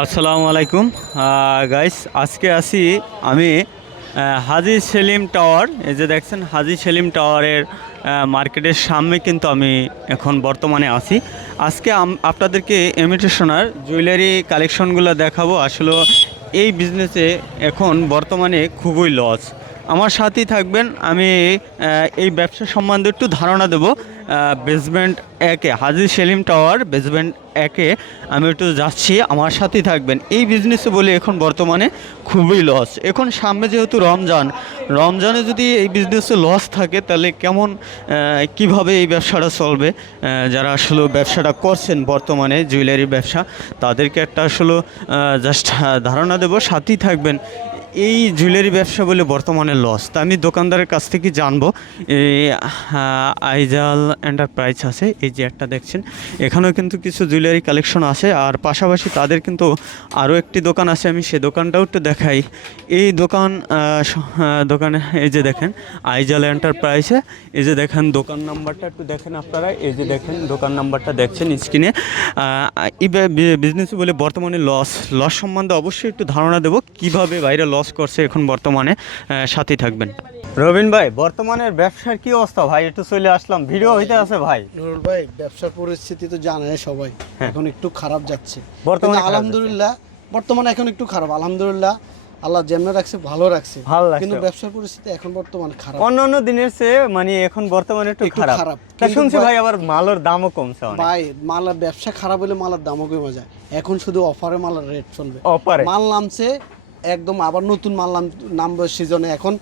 আসসালামু আলাইকুম। গাইস আজকে আসি আমি হাজি সেলিম টাওয়ার। এই যে দেখছেন, হাজি সেলিম টাওয়ারের মার্কেটের সামনে কিন্তু আমি এখন বর্তমানে আছি। আজকে আপনাদেরকে ইমিটেশনার জুয়েলারি কালেকশনগুলো দেখাবো। আসলে এই বিজনেসে এখন বর্তমানে খুবই লস আমার সাথেই থাকবেন, আমি এই ব্যবসা সম্বন্ধে একটু ধারণা দেবো। বেসমেন্ট একে, হাজি সেলিম টাওয়ার বেসমেন্ট একে আমি একটু যাচ্ছি, আমার সাথেই থাকবেন। এই বিজনেসে বলে এখন বর্তমানে খুবই লস এখন সামনে যেহেতু রমজান, রমজানে যদি এই বিজনেসে লস থাকে, তাহলে কেমন কীভাবে এই ব্যবসাটা চলবে? যারা আসলে ব্যবসাটা করছেন বর্তমানে জুয়েলারি ব্যবসা, তাদেরকে একটা আসলে জাস্ট ধারণা দেবো সাথেই থাকবেন। এই জুয়েলারি ব্যবসা বলে বর্তমানে লস তা আমি দোকানদারের কাছ থেকে জানব। এই আইজাল এন্টারপ্রাইজ আছে, এই যে একটা দেখছেন। এখানেও কিন্তু কিছু জুয়েলারি কালেকশন আছে, আর পাশাপাশি তাদের কিন্তু আরও একটি দোকান আছে, আমি সে দোকানটাও একটু দেখাই। এই দোকান দোকানে, এই যে দেখেন, আইজাল এন্টারপ্রাইজে এই যে দেখেন, দোকান নাম্বারটা একটু দেখেন আপনারা, এই যে দেখেন, দোকান নাম্বারটা দেখছেন স্ক্রিনে এই বিজনেস বলে বর্তমানে লস লস সম্বন্ধে অবশ্যই একটু ধারণা দেবো, কীভাবে বাইরে লস করছে এখন বর্তমানে সাথেই থাকবেন। রবিন ভাই বর্তমানের ব্যবসার কি অবস্থা? ভাই একটু চলে আসলাম। ভিডিও হইতে আছে ভাই। নুরুল ভাই ব্যবসার পরিস্থিতি তো জানে সবাই। এখন একটু খারাপ যাচ্ছে। হ্যাঁ। বর্তমানে আলহামদুলিল্লাহ বর্তমানে এখন একটু খারাপ। আলহামদুলিল্লাহ আল্লাহ যেমন রাখছে ভালো রাখছে। ভালো রাখছে। কিন্তু ব্যবসার পরিস্থিতি এখন বর্তমানে খারাপ। অন্য অন্য দিনের চেয়ে মানে এখন বর্তমানে একটু খারাপ। খারাপ। তা শুনছি ভাই- আবার মালের দামও কমছে অনেক। ভাই মালের ব্যবসা খারাপ হলে মালের দামও কমে যায়। এখন শুধু অফারে মালের রেট চলবে। অপারে মাল নামছে একদম আবার নতুন মাল নাম নামবে সিজনে এখন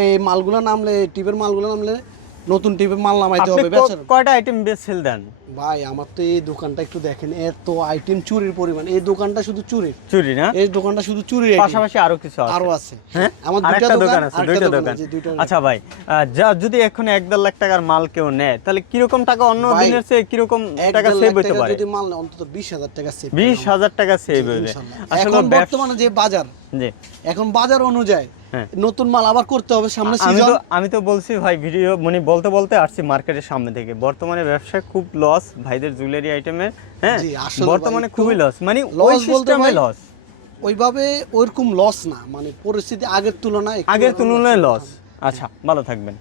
এই মালগুলো নামলে টিপের মালগুলো নামলে নতুন টিপের মাল নামাইতে হবে ক- বেচার। কয়টা আইটেম সেল দেন? ভাই আমার তো এই দোকানটা একটু দেখেন এত আইটেম চুরির পরিমাণ। এই দোকানটা শুধু চুরির চুরি না? এই দোকানটা শুধু চুরির। পাশাপাশি আরও কিছু আছে। আরও আছে। হ্যাঁ? আমার আরেকটা দোকান আছে দুইটা দোকান আচ্ছা ভাই যা যদি এখন এক দেড় লাখ টাকার মাল কেউ নেয় তাহলে কীরকম টাকা অন্য দিনের চেয়ে কীরকম এক টাকা সেভ হতে পারে? যদি মাল নেয়, অন্তত বিশ হাজার টাকা সেভ বিশ হাজার টাকা সেভ হবে আসলে বর্তমানে যে বাজার জি। এখন বাজার অনুযায়ী। নতুন মাল আবার করতে হবে সামনে আমি সিজন তো আমি তো বলছি ভাই ভিডিও মানে বলতে বলতে আসছি মার্কেটের সামনে থেকে। বর্তমানে ব্যবসায় খুব লস ভাইদের জুয়েলারি আইটেমে হ্যাঁ? বর্তমানে খুবই লস মানে ওই সিস্টেমে লস ওইভাবে ওইরকম লস না। মানে পরিস্থিতি আগের তুলনায় আগের তুলনায় লস আচ্ছা ভালো থাকবেন।